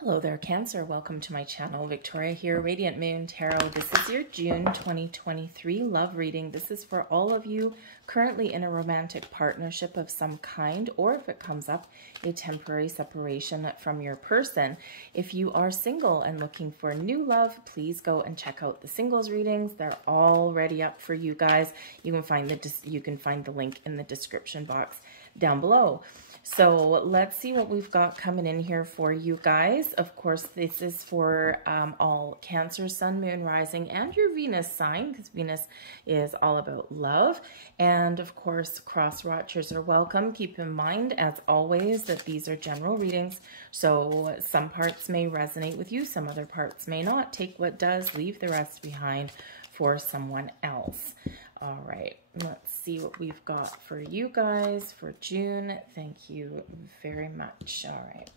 Hello there, Cancer. Welcome to my channel. Victoria here, Radiant Moon Tarot. This is your June 2023 love reading. This is for all of you currently in a romantic partnership of some kind, or if it comes up, a temporary separation from your person. If you are single and looking for new love, please go and check out the singles readings. They're already up for you guys. You can find the link in the description box down below. So let's see what we've got coming in here for you guys. Of course, this is for all Cancer, Sun, Moon, Rising, and your Venus sign, because Venus is all about love. And of course, cross watchers are welcome. Keep in mind, as always, that these are general readings. So some parts may resonate with you, some other parts may not. Take what does, leave the rest behind for someone else. All right, let's see what we've got for you guys for June. Thank you very much. All right.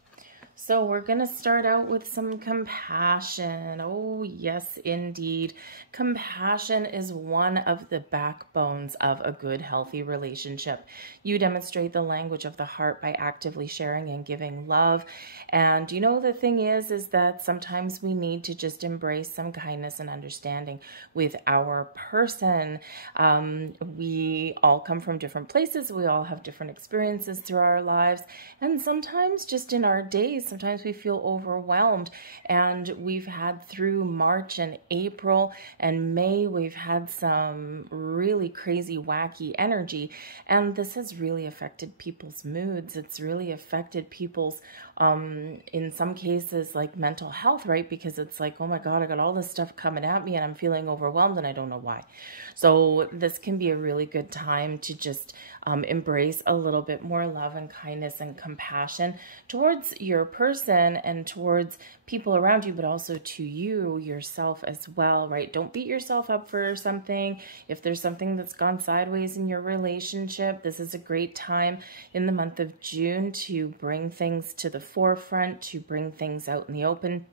So we're going to start out with some compassion. Oh, yes, indeed. Compassion is one of the backbones of a good, healthy relationship. You demonstrate the language of the heart by actively sharing and giving love. And you know, the thing is that sometimes we need to just embrace some kindness and understanding with our person. We all come from different places. We all have different experiences through our lives. And sometimes just in our days, sometimes we feel overwhelmed, and we've had through March and April and May, we've had some really crazy, wacky energy, and this has really affected people's moods. It's really affected people's, in some cases, like mental health, right? Because it's like, oh my God, I got all this stuff coming at me and I'm feeling overwhelmed and I don't know why. So this can be a really good time to just embrace a little bit more love and kindness and compassion towards your person and towards people around you, but also to you yourself as well, right? Don't beat yourself up for something. If there's something that's gone sideways in your relationship, this is a great time in the month of June to bring things to the forefront, to bring things out in the open.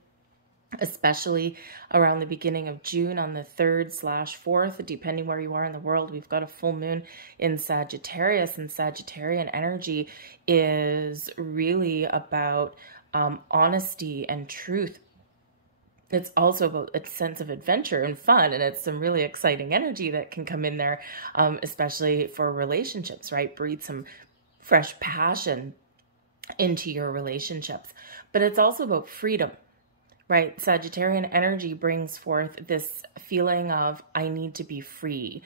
Especially around the beginning of June on the 3rd/4th, depending where you are in the world. We've got a full moon in Sagittarius, and Sagittarian energy is really about honesty and truth. It's also about a sense of adventure and fun, and it's some really exciting energy that can come in there, especially for relationships, right? Breathe some fresh passion into your relationships. But it's also about freedom. Right, Sagittarian energy brings forth this feeling of, I need to be free.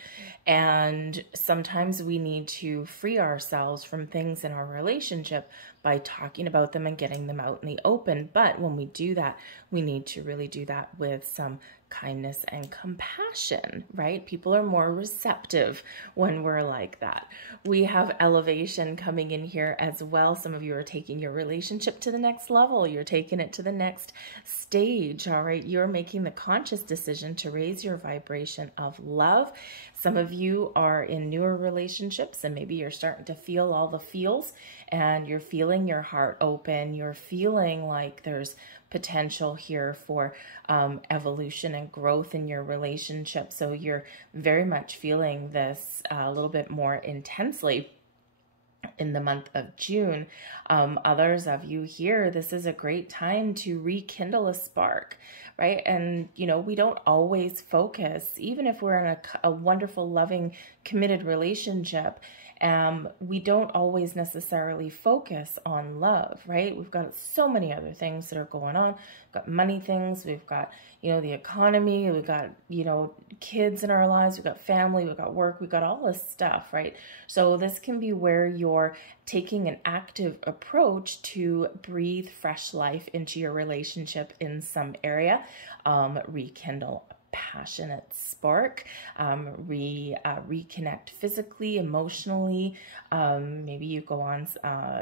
And sometimes we need to free ourselves from things in our relationship by talking about them and getting them out in the open. But when we do that, we need to really do that with some kindness and compassion, right? People are more receptive when we're like that. We have elevation coming in here as well. Some of you are taking your relationship to the next level. You're taking it to the next stage, all right? You're making the conscious decision to raise your vibration of love. Some of you are in newer relationships, and maybe you're starting to feel all the feels, and you're feeling your heart open. You're feeling like there's potential here for evolution and growth in your relationship. So you're very much feeling this a little bit more intensely in the month of June. Others of you here, this is a great time to rekindle a spark, right? And, you know, we don't always focus, even if we're in a wonderful, loving, committed relationship, we don't always necessarily focus on love, right? We've got so many other things that are going on. We've got money things. We've got, you know, the economy. We've got, you know, kids in our lives. We've got family. We've got work. We've got all this stuff, right? So this can be where you're taking an active approach to breathe fresh life into your relationship in some area, rekindle passionate spark, reconnect physically, emotionally. Maybe you go on,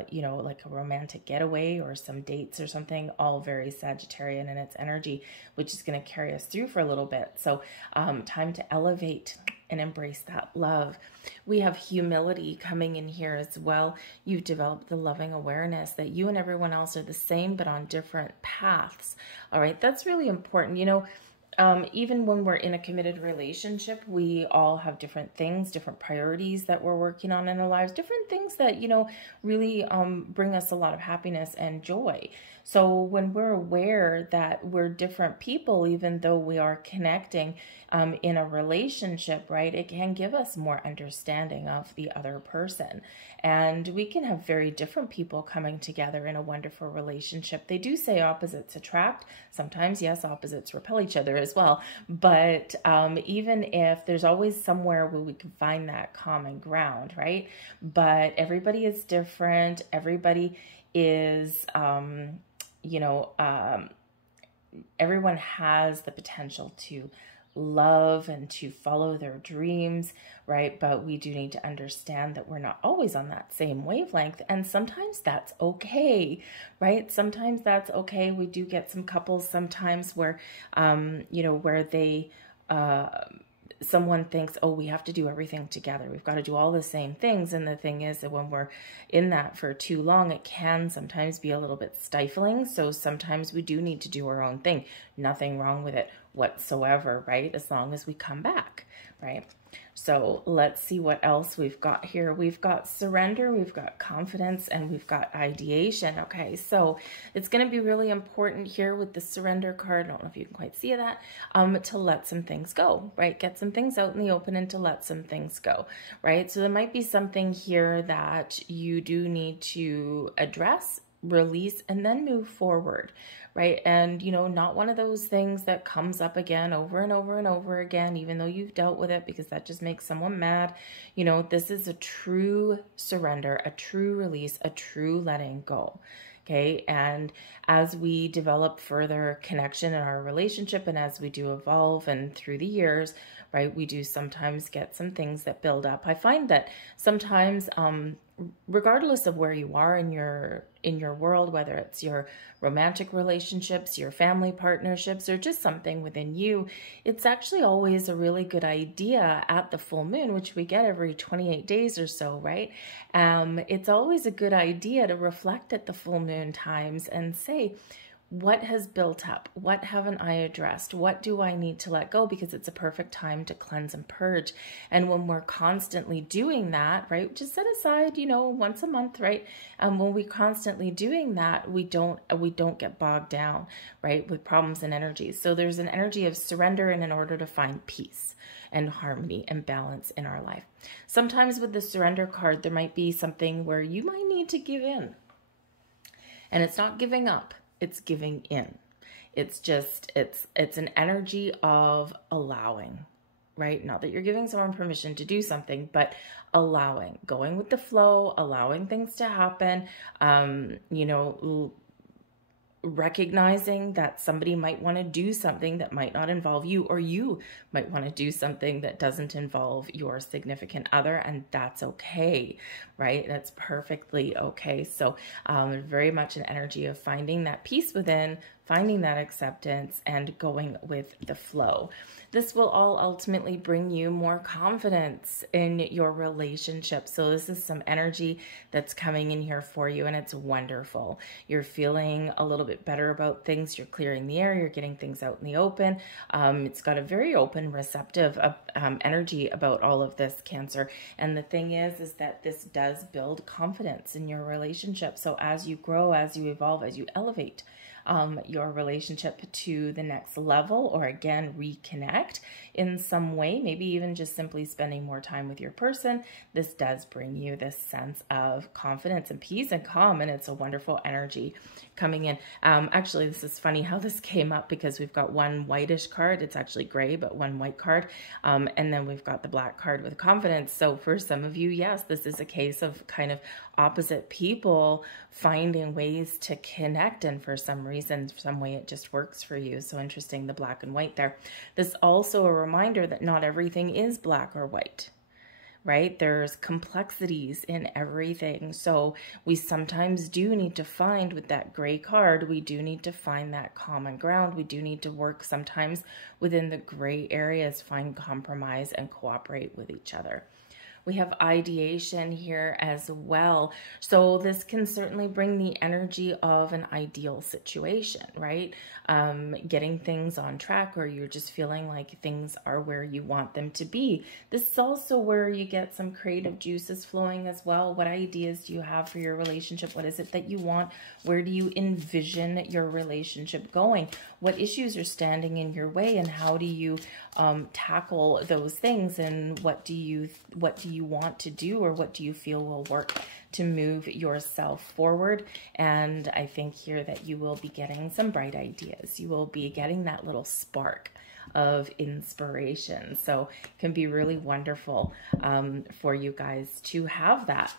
you know, like a romantic getaway or some dates or something, all very Sagittarian in its energy, which is going to carry us through for a little bit. So time to elevate and embrace that love. We have humility coming in here as well. You've developed the loving awareness that you and everyone else are the same, but on different paths. All right, that's really important. You know, even when we're in a committed relationship, we all have different things, different priorities that we're working on in our lives, different things that, you know, really bring us a lot of happiness and joy. So when we're aware that we're different people, even though we are connecting in a relationship, right, it can give us more understanding of the other person. And we can have very different people coming together in a wonderful relationship. They do say opposites attract. Sometimes, yes, opposites repel each other as well. But even if there's always somewhere where we can find that common ground, right? But everybody is different. Everybody is, you know, everyone has the potential to love and to follow their dreams, right? But we do need to understand that we're not always on that same wavelength, and sometimes that's okay, right? Sometimes that's okay. We do get some couples sometimes where, you know, where they, someone thinks, oh, we have to do everything together. We've got to do all the same things. And the thing is that when we're in that for too long, it can sometimes be a little bit stifling. So sometimes we do need to do our own thing. Nothing wrong with it whatsoever, right? As long as we come back, right? So let's see what else we've got here. We've got surrender, we've got confidence, and we've got ideation. Okay, so it's going to be really important here with the surrender card. I don't know if you can quite see that, to let some things go, right? Get some things out in the open and to let some things go, right? So there might be something here that you do need to address, release, and then move forward, right? And, you know, not one of those things that comes up again over and over and over again, even though you've dealt with it, because that just makes someone mad. You know, this is a true surrender, a true release, a true letting go. Okay. And as we develop further connection in our relationship, and as we do evolve and through the years, right, we do sometimes get some things that build up. I find that sometimes, regardless of where you are in your world, whether it's your romantic relationships, your family partnerships, or just something within you, it's actually always a really good idea at the full moon, which we get every 28 days or so, right? It's always a good idea to reflect at the full moon times and say, what has built up? What haven't I addressed? What do I need to let go? Because it's a perfect time to cleanse and purge. And when we're constantly doing that, right, just set aside, you know, once a month, right? When we're constantly doing that, we don't get bogged down, right, with problems and energies. So there's an energy of surrender in order to find peace and harmony and balance in our life. Sometimes with the surrender card, there might be something where you might need to give in. And it's not giving up. It's giving in. It's just, it's an energy of allowing, right? Not that you're giving someone permission to do something, but allowing, going with the flow, allowing things to happen, you know, recognizing that somebody might want to do something that might not involve you, or you might want to do something that doesn't involve your significant other, and that's okay, right? That's perfectly okay. So very much an energy of finding that peace within, finding that acceptance, and going with the flow. This will all ultimately bring you more confidence in your relationship. So this is some energy that's coming in here for you, and it's wonderful. You're feeling a little bit better about things. You're clearing the air. You're getting things out in the open. It's got a very open, receptive energy about all of this, Cancer. And the thing is that this does build confidence in your relationship. So as you grow, as you evolve, as you elevate your relationship to the next level, or again, reconnect in some way, maybe even just simply spending more time with your person, this does bring you this sense of confidence and peace and calm, and it's a wonderful energy coming in. Actually, this is funny how this came up, because we've got one whitish card. It's actually gray, but one white card. And then we've got the black card with confidence. So for some of you, yes, this is a case of kind of opposite people finding ways to connect, and for some reason, some way it just works for you. So interesting, the black and white there. This also a reminder that not everything is black or white, right? There's complexities in everything. So we sometimes do need to find, with that gray card, we do need to find that common ground. We do need to work sometimes within the gray areas, find compromise and cooperate with each other. We have ideation here as well. So this can certainly bring the energy of an ideal situation, right? Getting things on track, or you're just feeling like things are where you want them to be. This is also where you get some creative juices flowing as well. What ideas do you have for your relationship? What is it that you want? Where do you envision your relationship going? What issues are standing in your way, and how do you tackle those things? And what do you want to do, or what do you feel will work to move yourself forward? And I think here that you will be getting some bright ideas. You will be getting that little spark of inspiration. So it can be really wonderful for you guys to have that.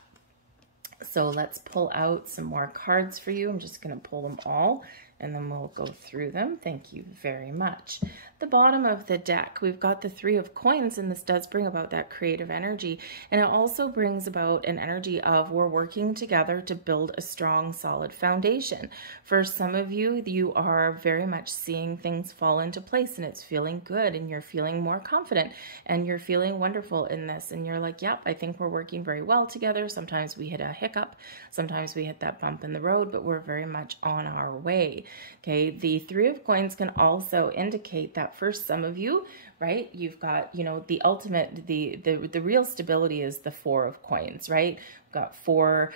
So let's pull out some more cards for you. I'm just going to pull them all, and then we'll go through them. Thank you very much. The bottom of the deck, we've got the Three of Coins, and this does bring about that creative energy. And it also brings about an energy of we're working together to build a strong, solid foundation. For some of you, you are very much seeing things fall into place, and it's feeling good, and you're feeling more confident, and you're feeling wonderful in this. And you're like, yep, I think we're working very well together. Sometimes we hit a hiccup, sometimes we hit that bump in the road, but we're very much on our way. Okay, the Three of Coins can also indicate that for some of you, right, you've got, you know, the ultimate, the real stability is the Four of Coins, right? We've got four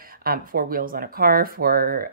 wheels on a car, four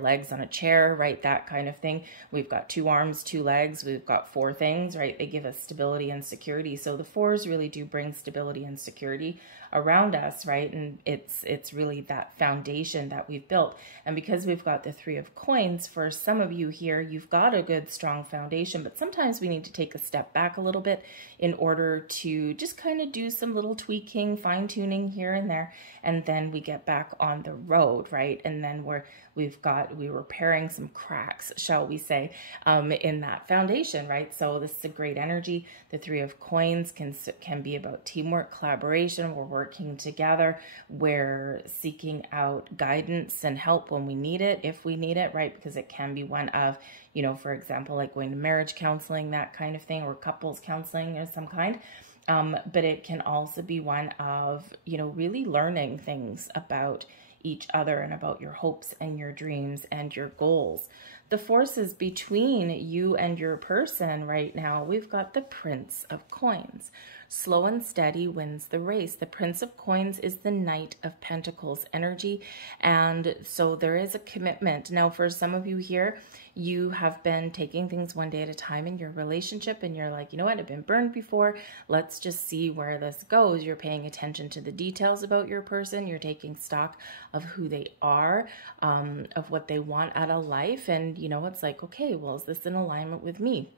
legs on a chair, right? That kind of thing. We've got 2 arms, 2 legs. We've got 4 things, right? They give us stability and security. So the fours really do bring stability and security around us, right? And it's really that foundation that we've built. And because we've got the Three of Coins, for some of you here, you've got a good, strong foundation, but sometimes we need to take a step back a little bit in order to just kind of do some little tweaking, fine-tuning here and there, and then we get back on the road, right? And then we're repairing some cracks, shall we say, in that foundation, right? So this is a great energy. The Three of Coins can be about teamwork, collaboration. We're working together. We're seeking out guidance and help when we need it, if we need it, right? Because it can be one of, you know, for example, like going to marriage counseling, that kind of thing, or couples counseling of some kind. But it can also be one of, you know, really learning things about each other and about your hopes and your dreams and your goals. The forces between you and your person right now, we've got the Prince of Coins. Slow and steady wins the race. The Prince of Coins is the Knight of Pentacles energy, and so there is a commitment. Now, for some of you here, you have been taking things one day at a time in your relationship, and you're like, you know what, I've been burned before. Let's just see where this goes. You're paying attention to the details about your person. You're taking stock of who they are, of what they want out of life, and you know, it's like, okay, well, is this in alignment with me?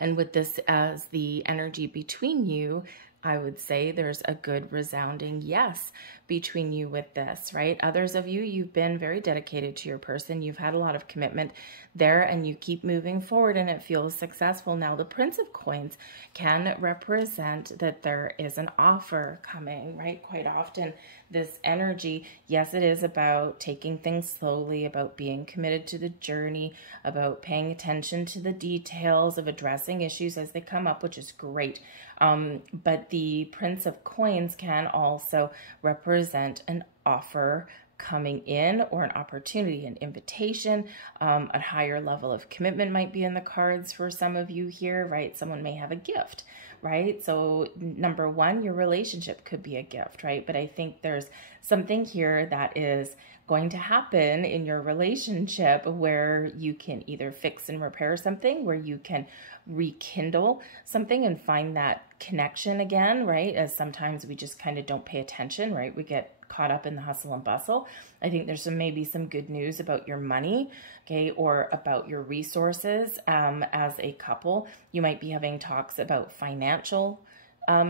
And with this as the energy between you, I would say there's a good resounding yes between you with this, right? Others of you, you've been very dedicated to your person. You've had a lot of commitment there, and you keep moving forward, and it feels successful. Now, the Prince of Coins can represent that there is an offer coming, right? Quite often, this energy, yes, it is about taking things slowly, about being committed to the journey, about paying attention to the details, of addressing issues as they come up, which is great. But the Prince of Coins can also represent an offer coming in, or an opportunity, an invitation. A higher level of commitment might be in the cards for some of you here, right? Someone may have a gift, right? So number one, your relationship could be a gift, right? But I think there's something here that is going to happen in your relationship where you can either fix and repair something, where you can rekindle something and find that connection again, right? As sometimes we just kind of don't pay attention, right? We get caught up in the hustle and bustle. I think there's maybe some good news about your money, okay, or about your resources as a couple. You might be having talks about financial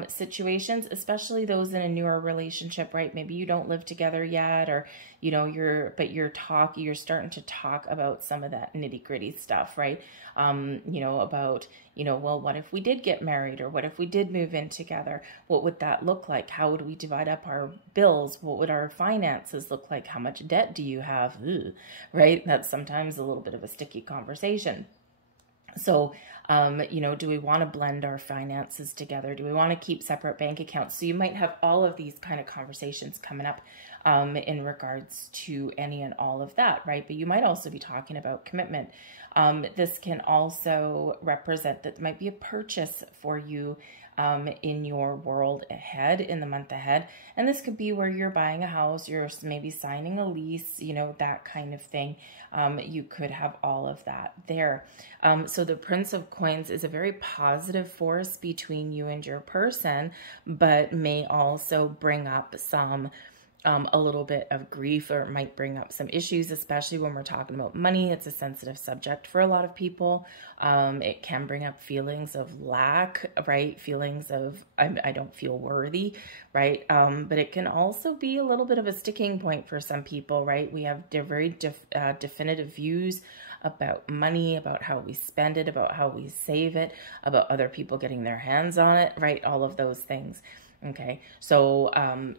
situations, especially those in a newer relationship, right? Maybe you don't live together yet, or, you know, you're starting to talk about some of that nitty gritty stuff, right? You know, about, you know, well, what if we did get married, or what if we did move in together? What would that look like? How would we divide up our bills? What would our finances look like? How much debt do you have? Ugh, right? That's sometimes a little bit of a sticky conversation. So, you know, do we want to blend our finances together? Do we want to keep separate bank accounts? So you might have all of these kind of conversations coming up in regards to any and all of that, right? But you might also be talking about commitment. This can also represent that there might be a purchase for you in your world ahead, in the month ahead. And this could be where you're buying a house, you're maybe signing a lease, you know, that kind of thing. You could have all of that there. So the Prince of Coins is a very positive force between you and your person, but may also bring up some a little bit of grief, or it might bring up some issues, especially when we're talking about money. It's a sensitive subject for a lot of people. It can bring up feelings of lack, right? Feelings of, I don't feel worthy, right? But it can also be a little bit of a sticking point for some people, right? We have very definitive views about money, about how we spend it, about how we save it, about other people getting their hands on it, right? All of those things. Okay. So,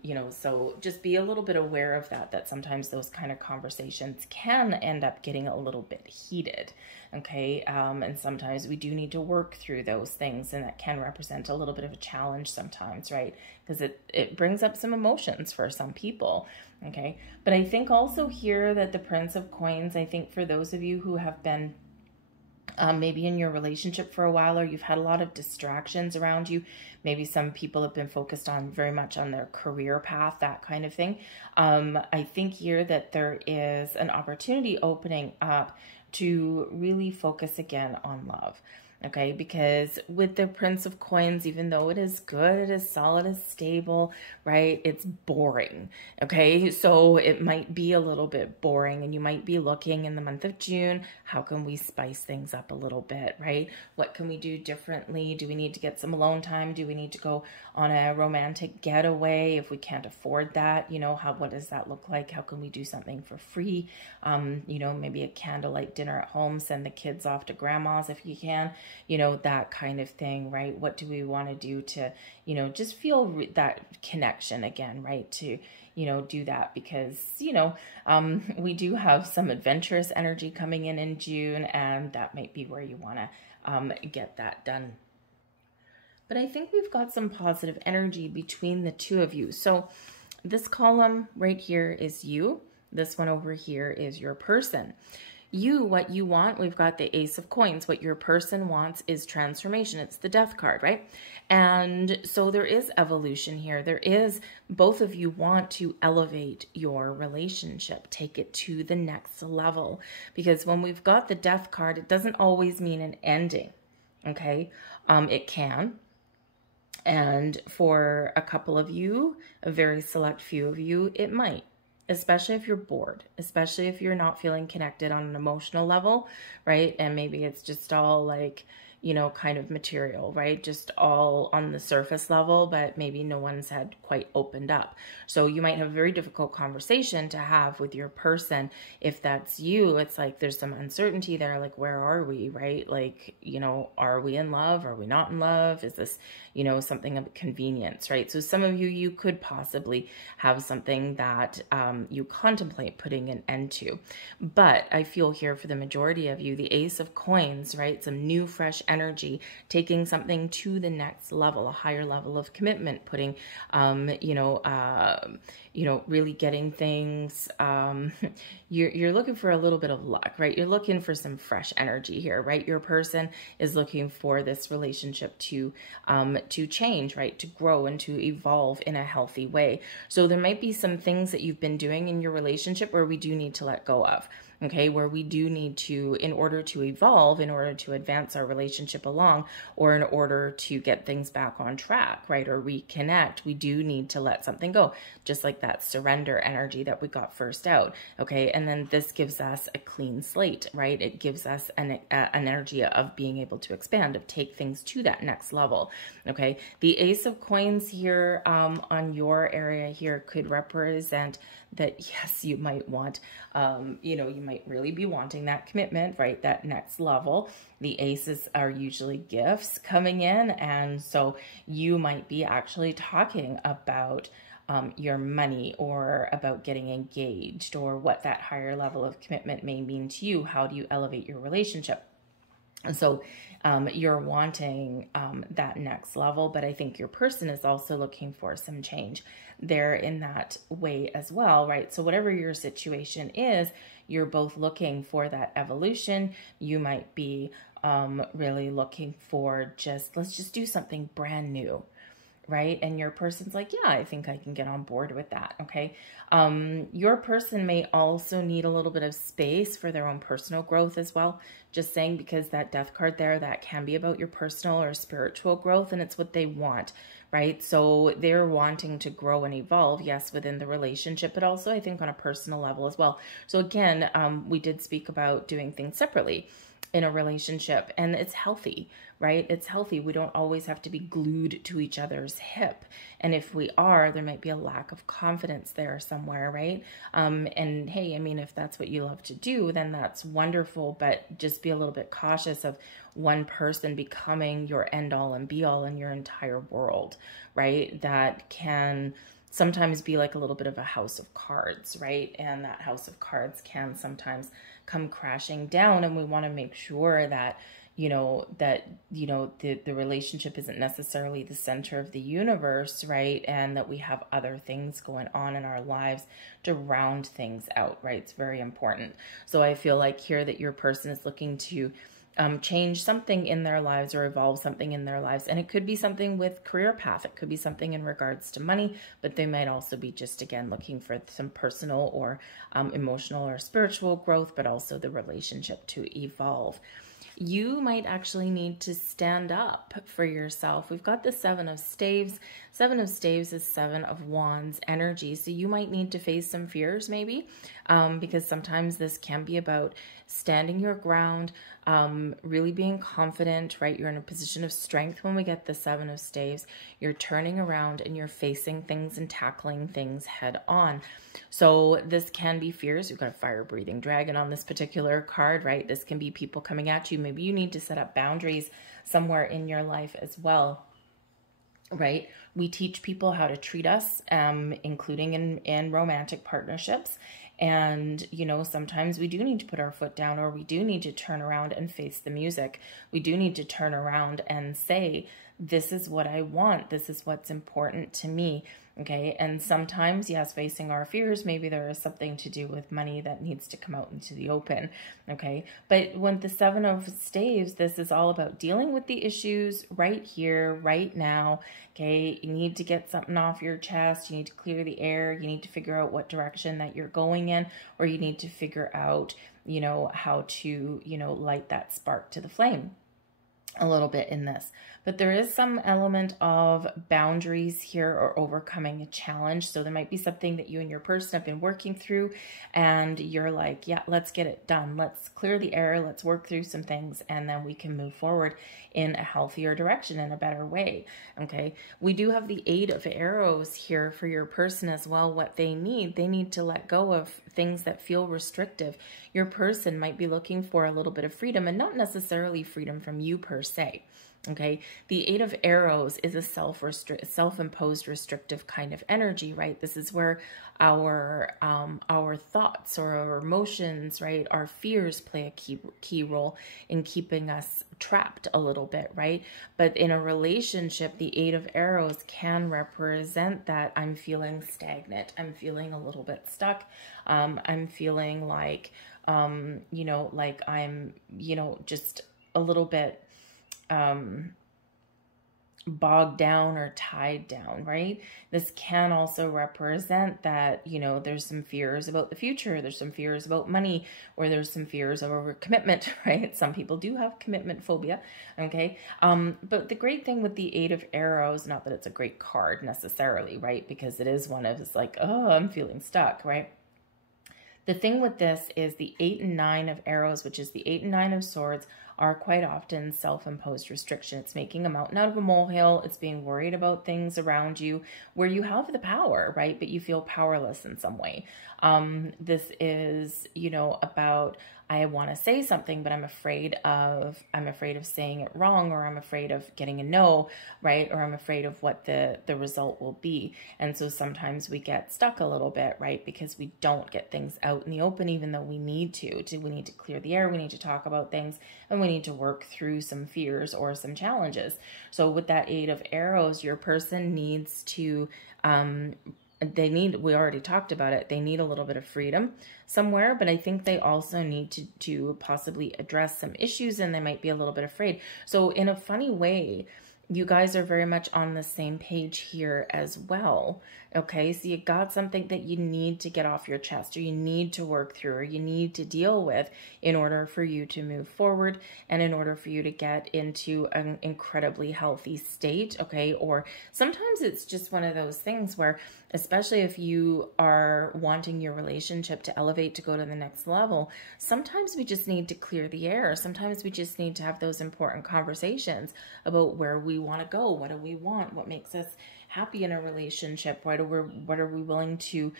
you know, so just be a little bit aware of that sometimes those kind of conversations can end up getting a little bit heated. Okay. And sometimes we do need to work through those things, and that can represent a little bit of a challenge sometimes, right? Because it brings up some emotions for some people. Okay. But I think also here that the Prince of Coins, I think for those of you who have been maybe in your relationship for a while, or you've had a lot of distractions around you. Maybe some people have been focused on very much on their career path, that kind of thing. I think here that there is an opportunity opening up to really focus again on love. Okay, because with the Prince of Coins, even though it is good, it is solid, it is stable, right? It's boring. Okay, so it might be a little bit boring, and you might be looking in the month of June, how can we spice things up a little bit, right? What can we do differently? Do we need to get some alone time? Do we need to go on a romantic getaway? If we can't afford that, you know, what does that look like? How can we do something for free? You know, maybe a candlelight dinner at home, send the kids off to grandma's if you can. You know, that kind of thing, right? What do we want to do to, you know, just feel that connection again, right? To, you know, do that because, you know, we do have some adventurous energy coming in June, and that might be where you want to get that done. But I think we've got some positive energy between the two of you. So this column right here is you. This one over here is your person. You, what you want, we've got the Ace of Coins. What your person wants is transformation. It's the Death card, right? And so there is evolution here. There is, both of you want to elevate your relationship, take it to the next level. Because when we've got the Death card, it doesn't always mean an ending, okay? It can. And for a couple of you, a very select few of you, it might. Especially if you're bored, especially if you're not feeling connected on an emotional level, right? And maybe it's just all like, you know, kind of material, right? Just all on the surface level, but maybe no one's had quite opened up. So you might have a very difficult conversation to have with your person. If that's you, it's like there's some uncertainty there, like where are we, right? Like, you know, are we in love? Are we not in love? Is this, you know, something of convenience, right? So some of you could possibly have something that you contemplate putting an end to. But I feel here for the majority of you, the Ace of Coins, right? Some new, fresh energy, taking something to the next level, a higher level of commitment, putting, you know, really getting things, you're looking for a little bit of luck, right? You're looking for some fresh energy here, right? Your person is looking for this relationship to change, right? To grow and to evolve in a healthy way. So there might be some things that you've been doing in your relationship where we do need to let go of. Okay, where we do need to, in order to evolve, in order to advance our relationship along, or in order to get things back on track, right, or reconnect, we do need to let something go, just like that surrender energy that we got first out, okay? And then this gives us a clean slate, right? It gives us an energy of being able to expand, of take things to that next level, okay? The Ace of Coins here on your area here could represent that, yes, you might want, you know, you might really be wanting that commitment, right? That next level. The aces are usually gifts coming in. And so you might be actually talking about your money, or about getting engaged, or what that higher level of commitment may mean to you. How do you elevate your relationship? And so you're wanting that next level, but I think your person is also looking for some change there in that way as well, right? So whatever your situation is, you're both looking for that evolution. You might be really looking for let's just do something brand new, right? And your person's like, yeah, I think I can get on board with that, okay? Your person may also need a little bit of space for their own personal growth as well. Just saying, because that death card there, that can be about your personal or spiritual growth, and it's what they want, right? So they're wanting to grow and evolve, yes, within the relationship, but also I think on a personal level as well. So again, we did speak about doing things separately in a relationship, and it's healthy, right? It's healthy. We don't always have to be glued to each other's hip. And if we are, there might be a lack of confidence there somewhere, right? And hey, I mean, if that's what you love to do, then that's wonderful, but just be a little bit cautious of one person becoming your end all and be all in your entire world, right? That can sometimes be like a little bit of a house of cards, right? And that house of cards can sometimes come crashing down, and we want to make sure that the relationship isn't necessarily the center of the universe, right? And that we have other things going on in our lives to round things out, right? It's very important. So I feel like here that your person is looking to change something in their lives or evolve something in their lives. And it could be something with career path. It could be something in regards to money, but they might also be just, again, looking for some personal or emotional or spiritual growth, but also the relationship to evolve. You might actually need to stand up for yourself. We've got the Seven of Staves. Seven of Staves is Seven of Wands energy. So you might need to face some fears maybe, because sometimes this can be about standing your ground, really being confident, right? You're in a position of strength when we get the Seven of Staves. You're turning around and you're facing things and tackling things head on. So this can be fears. You've got a fire-breathing dragon on this particular card, right? This can be people coming at you. Maybe you need to set up boundaries somewhere in your life as well, right? We teach people how to treat us, including in romantic partnerships. And, sometimes we do need to put our foot down, or we do need to turn around and face the music. We do need to turn around and say, this is what I want. This is what's important to me. Okay. And sometimes, yes, facing our fears, maybe there is something to do with money that needs to come out into the open. Okay. But when the Seven of Staves, this is all about dealing with the issues right here, right now. Okay. You need to get something off your chest. You need to clear the air. You need to figure out what direction that you're going in, or you need to figure out, how to, light that spark to the flame a little bit in this. But there is some element of boundaries here, or overcoming a challenge. So there might be something that you and your person have been working through, and you're like, yeah, let's get it done. Let's clear the air. Let's work through some things, and then we can move forward in a healthier direction, in a better way. Okay. We do have the Eight of Arrows here for your person as well. What they need to let go of things that feel restrictive. Your person might be looking for a little bit of freedom, and not necessarily freedom from you per se. Okay. The Eight of Arrows is a self-imposed restrictive kind of energy, right? This is where our thoughts or our emotions, right? Our fears play a key role in keeping us trapped a little bit, right? But in a relationship, the Eight of Arrows can represent that I'm feeling stagnant. I'm feeling a little bit stuck. I'm feeling like, like I'm, just a little bit bogged down or tied down, right? This can also represent that, there's some fears about the future. There's some fears about money, or there's some fears over commitment, right? Some people do have commitment phobia, okay? But the great thing with the Eight of Arrows, not that it's a great card necessarily, right? Because it is one of, it's like, oh, I'm feeling stuck, right? The thing with this is the 8 and 9 of Arrows, which is the 8 and 9 of Swords, are quite often self-imposed restriction. It's making a mountain out of a molehill. It's being worried about things around you where you have the power, right? But you feel powerless in some way. This is, about, I want to say something, but I'm afraid of saying it wrong, or I'm afraid of getting a no, right? Or I'm afraid of what the result will be. And so sometimes we get stuck a little bit, right? Because we don't get things out in the open, even though we need to. We need to clear the air. We need to talk about things, and we need to work through some fears or some challenges. So with that Eight of Arrows, your person needs to, we already talked about it, they need a little bit of freedom somewhere, but I think they also need to possibly address some issues, and they might be a little bit afraid. So in a funny way, you guys are very much on the same page here as well. Okay, so you got something that you need to get off your chest, or you need to work through, or you need to deal with in order for you to move forward, and in order for you to get into an incredibly healthy state. Okay, or sometimes it's just one of those things where, especially if you are wanting your relationship to elevate, to go to the next level, sometimes we just need to clear the air. Sometimes we just need to have those important conversations about where we want to go. What do we want? What makes us happy in a relationship? What are we willing to,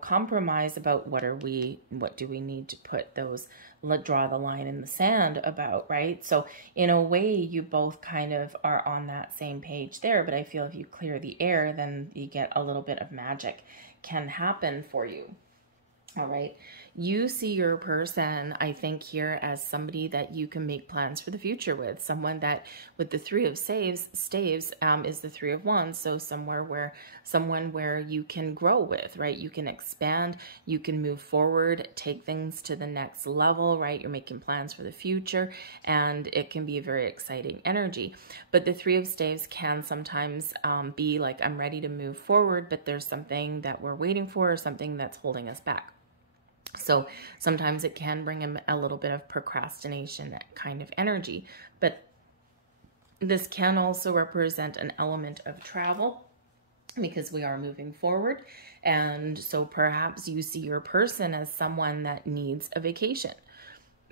compromise about? What do we need to put those, draw the line in the sand about, right? So in a way, you both kind of are on that same page there, but I feel if you clear the air, then you get a little bit of magic can happen for you. All right. You see your person, I think, here as somebody that you can make plans for the future with. Someone that, with the Three of Staves is the Three of Wands. So someone where you can grow with, right? You can expand, you can move forward, take things to the next level, right? You're making plans for the future, and it can be a very exciting energy. But the Three of Staves can sometimes be like, I'm ready to move forward, but there's something that we're waiting for, or something that's holding us back. So sometimes it can bring a little bit of procrastination kind of energy, but this can also represent an element of travel, because we are moving forward. And so perhaps you see your person as someone that needs a vacation.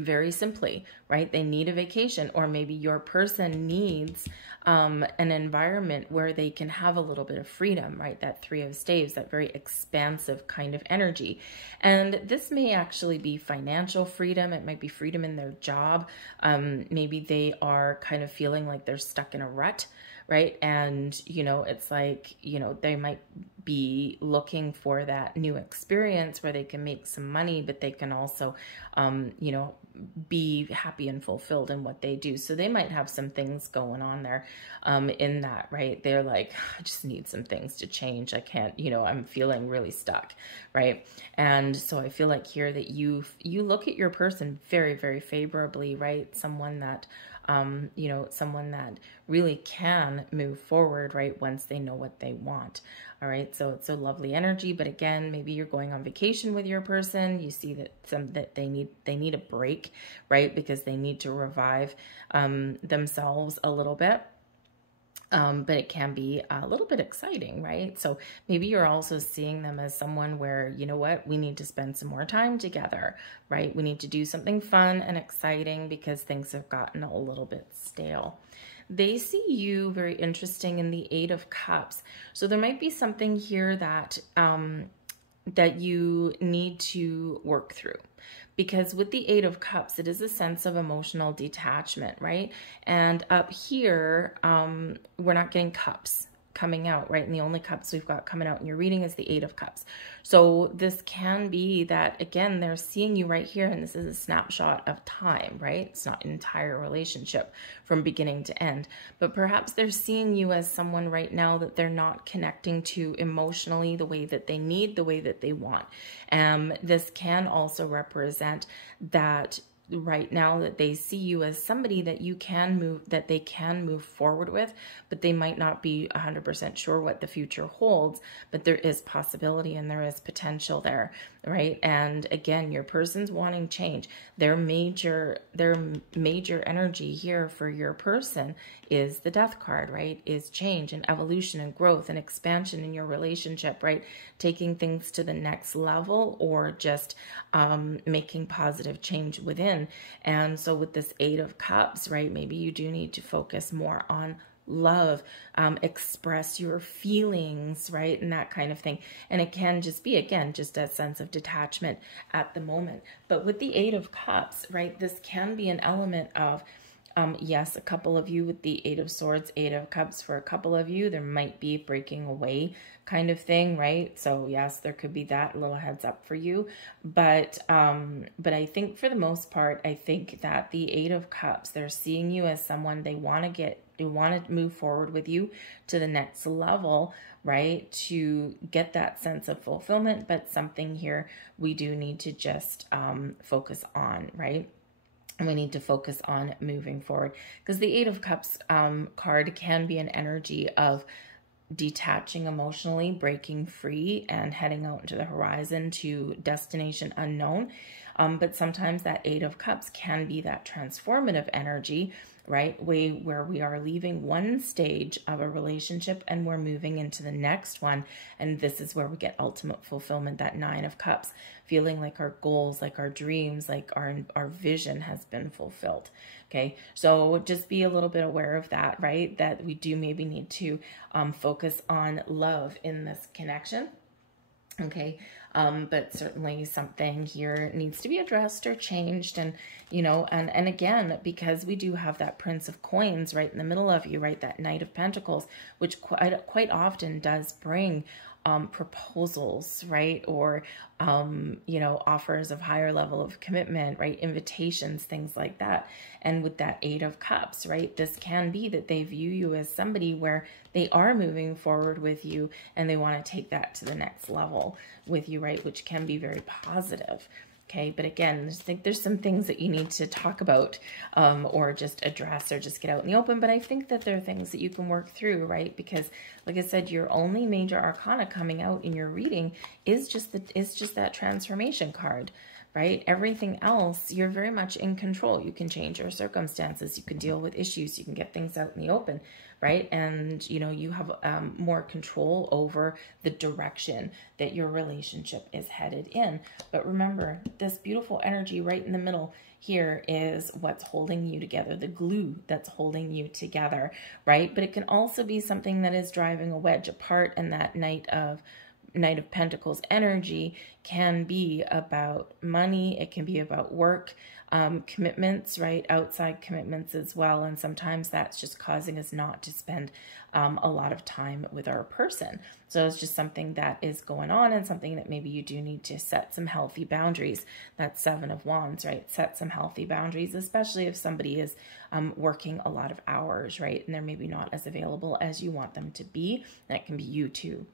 Very simply, right? They need a vacation, or maybe your person needs an environment where they can have a little bit of freedom, right? That Three of Staves, that very expansive kind of energy. And this may actually be financial freedom. It might be freedom in their job. Maybe they are kind of feeling like they're stuck in a rut, right? And, it's like, they might be looking for that new experience where they can make some money, but they can also, be happy and fulfilled in what they do. So they might have some things going on there in that, right? They're like, I just need some things to change. I can't, I'm feeling really stuck, right? And so I feel like here that you look at your person very, very favorably, right? Someone that, someone that really can move forward, right? Once they know what they want. All right. So it's a lovely energy, but again, maybe you're going on vacation with your person. You see that they need a break, right? Because they need to revive themselves a little bit. But it can be a little bit exciting, right? So maybe you're also seeing them as someone where, you know what, we need to spend some more time together, right? We need to do something fun and exciting because things have gotten a little bit stale. They see you very interesting in the Eight of Cups. So there might be something here that, that you need to work through. Because with the Eight of Cups, it is a sense of emotional detachment, right? And up here, we're not getting cups coming out, right? And the only cups we've got coming out in your reading is the Eight of Cups. So this can be that, again, they're seeing you right here, and this is a snapshot of time, right? It's not an entire relationship from beginning to end, but perhaps they're seeing you as someone right now that they're not connecting to emotionally the way that they need, the way that they want. This can also represent that right now that they see you as somebody that you can move, that they can move forward with, but they might not be 100% sure what the future holds, but there is possibility and there is potential there, right? And again, your person's wanting change. Their major energy here for your person is the Death card, right? Is change and evolution and growth and expansion in your relationship, right? Taking things to the next level, or just making positive change within. And so with this Eight of Cups, right, maybe you do need to focus more on love, express your feelings, right, and that kind of thing. And it can just be, again, just a sense of detachment at the moment. But with the Eight of Cups, right, this can be an element of Yes, a couple of you with the Eight of Swords, Eight of Cups, for a couple of you, there might be breaking away kind of thing, right? So yes, there could be that little heads up for you. But I think for the most part, I think that the Eight of Cups, they're seeing you as someone they want to move forward with you to the next level, right? To get that sense of fulfillment, but something here we do need to just focus on, right? And we need to focus on moving forward, because the Eight of Cups card can be an energy of detaching emotionally, breaking free, and heading out into the horizon to destination unknown. But sometimes that Eight of Cups can be that transformative energy, right? Where we are leaving one stage of a relationship and we're moving into the next one. And this is where we get ultimate fulfillment, that Nine of Cups, feeling like our goals, like our dreams, like our vision has been fulfilled. Okay, so just be a little bit aware of that, right? That we do maybe need to focus on love in this connection. Okay, but certainly something here needs to be addressed or changed. And, you know, and again, because we do have that Prince of Coins right in the middle of you, right? That Knight of Pentacles, which quite often does bring proposals, right? Or, you know, offers of higher level of commitment, right? Invitations, things like that. And with that Eight of Cups, right? This can be that they view you as somebody where they are moving forward with you and they want to take that to the next level with you, right? Which can be very positive. Okay, but again, I think there's some things that you need to talk about or just address or just get out in the open. But I think that there are things that you can work through, right? Because like I said, your only major arcana coming out in your reading is just that transformation card, right? Everything else, you're very much in control. You can change your circumstances. You can deal with issues. You can get things out in the open, right? And, you know, you have more control over the direction that your relationship is headed in. But remember, this beautiful energy right in the middle here is what's holding you together, the glue that's holding you together, right? But it can also be something that is driving a wedge apart, and that Knight of Pentacles energy can be about money. It can be about work, commitments, right? Outside commitments as well. And sometimes that's just causing us not to spend a lot of time with our person. So it's just something that is going on, and something that maybe you do need to set some healthy boundaries. That's Seven of Wands, right? Set some healthy boundaries, especially if somebody is working a lot of hours, right? And they're maybe not as available as you want them to be. That can be you too.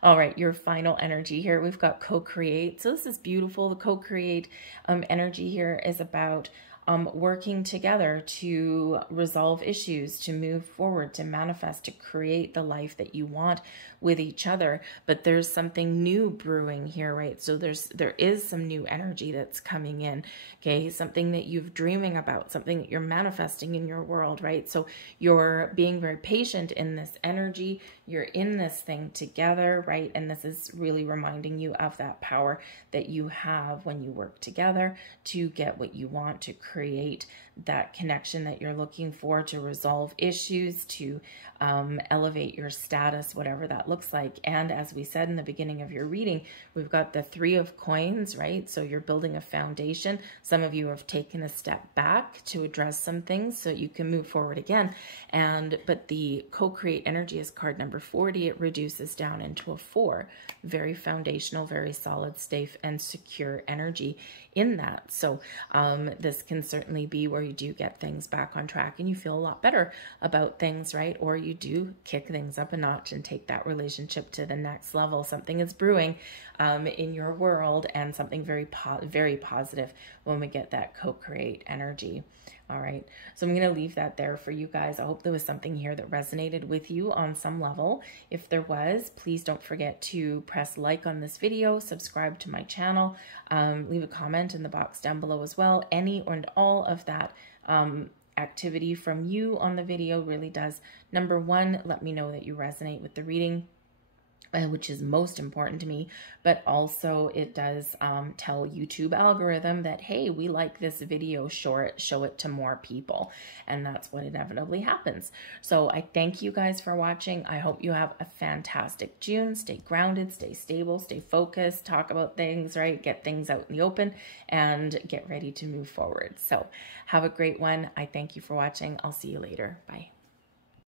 All right, your final energy here, we've got co-create. So this is beautiful. The co-create energy here is about working together to resolve issues, to move forward, to manifest, to create the life that you want with each other. But there's something new brewing here, right? So there is some new energy that's coming in, okay? Something that you've dreaming about, something that you're manifesting in your world, right? So you're being very patient in this energy. You're in this thing together, right? And this is really reminding you of that power that you have when you work together to get what you want, to create that connection that you're looking for, to resolve issues, to elevate your status, whatever that looks like. And as we said in the beginning of your reading, we've got the Three of Coins, right? So you're building a foundation. Some of you have taken a step back to address some things so you can move forward again. But the co-create energy is card number 40. It reduces down into a 4. Very foundational, very solid, safe, and secure energy in that. So this can certainly be where you do get things back on track and you feel a lot better about things, right? Or you do kick things up a notch and take that relationship to the next level. Something is brewing in your world, and something very positive when we get that co-create energy. All right, so I'm going to leave that there for you guys. I hope there was something here that resonated with you on some level. If there was, please don't forget to press like on this video, subscribe to my channel, leave a comment in the box down below as well. Any and all of that activity from you on the video really does, number one, let me know that you resonate with the reading. which is most important to me, but also it does tell YouTube algorithm that, hey, we like this video, show it to more people. And that's what inevitably happens. So I thank you guys for watching. I hope you have a fantastic June. Stay grounded, stay stable, stay focused, talk about things, right? Get things out in the open and get ready to move forward. So have a great one. I thank you for watching. I'll see you later. Bye.